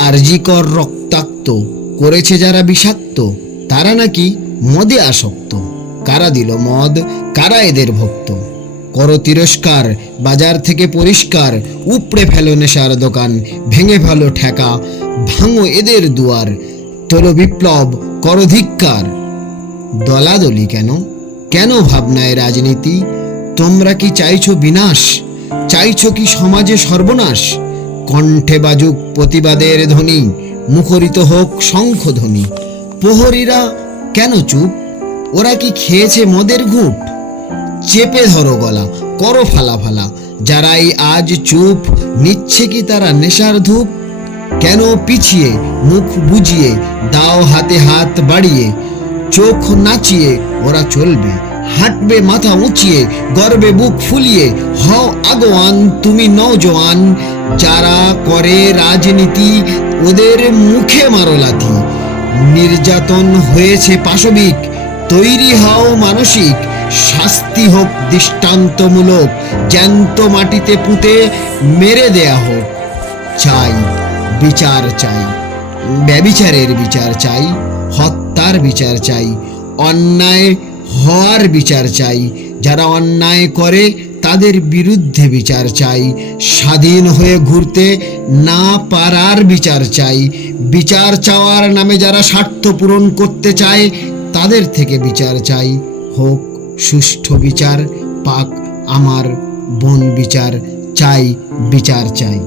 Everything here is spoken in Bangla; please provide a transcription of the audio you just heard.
আরজিকর রক্তাক্ত, করেছে যারা বিষাক্ত, তারা নাকি মদে আসক্ত। কারা দিল মদ? কারা এদের ভক্ত? কর তিরস্কার, বাজার থেকে পরিষ্কার, উপড়ে ফেলো নেশার দোকান, ভেঙে ফেলো ঠেকা, ভাঙো এদের দুয়ার। তোলো বিপ্লব, করো ধিক্কার। দলাদলি কেন? কেন ভাবনায় রাজনীতি? তোমরা কি চাইছো বিনাশ? চাইছো কি সমাজে সর্বনাশ? কণ্ঠে বাজুক প্রতিবাদের ধ্বনি, মুখরিত হোক শঙ্খধ্বনি। প্রহরীরা কেন চুপ? ওরা কি খেয়েছে মদের ঘুট চেপে ধরো গলা, করো ফালা ফালা, যারাই আজ চুপ, নিচ্ছে কি তারা নেশার ধূপ? কেন পিছিয়ে, মুখ বুঝিয়ে দাও হাতে হাত বাড়িয়ে, চোখ নাচিয়ে ওরা চলবে, হাঁটবে মাথা উঁচিয়ে, গর্বে বুক ফুলিয়ে, হও আগোয়ান, তুমি নওজোয়ান যারা করে রাজনীতি, ওদের মুখে মারো লাথি। নির্যাতন হয়েছে পাশবিক, তৈরি হও মানসিক। শাস্তি হোক দৃষ্টান্তমূলক, জ্যান্ত মাটিতে পুঁতে মেরে দেয়া হোক। চাই, বিচার চাই, ব্যবিচারের বিচার চাই, হত্যার বিচার চাই, অন্যায় হওয়ার বিচার চাই। যারা অন্যায় করে তাদের বিরুদ্ধে বিচার চাই। স্বাধীন হয়ে ঘুরতে না পারার বিচার চাই। বিচার চাওয়ার নামে যারা স্বার্থ পূরণ করতে চায়, তাদের থেকে বিচার চাই। হোক, সুষ্ঠু বিচার, পাক, আমার বন বিচার চাই বিচার চাই।